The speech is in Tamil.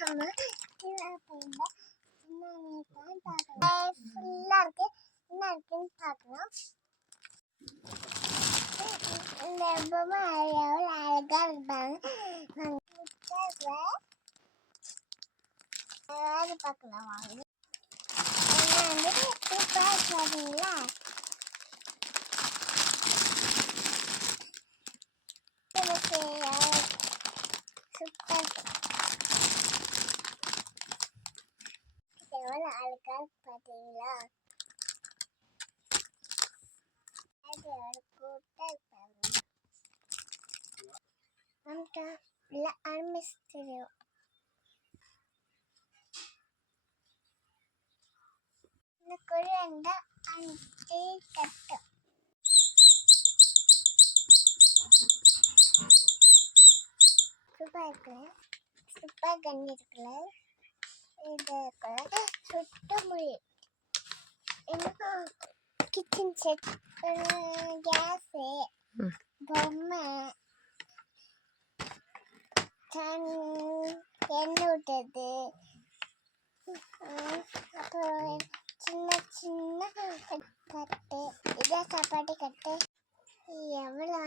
நம்ம ஃபுல்லா இருக்கு. என்ன இருக்குன்னு பார்க்கலாம். இந்த பொம்மை எவ்வளோ அழகா இருப்பாங்க. அதாவது பார்க்கலாம் வாங்க. வந்துட்டு சூப்பராக பார்த்தீங்களா? சூப்பர் எவ்வளோ அழகா பார்த்தீங்களா? அது ஒரு கூட்டம் ஆரம்பிச்சிடும். இந்த குழந்த அஞ்சு கட்டும் சூப்பர் இருக்கு. சூப்பர் கண்ணி இருக்குல்ல. இது சுட்டு மொழி இன்னும் கிச்சன் செட், கேஸு, பொம்மை, எண்ணெய் விட்டது, அப்புறம் சின்ன சின்ன கட்டு, இதான் சாப்பாட்டு கட்டு. எவ்வளோ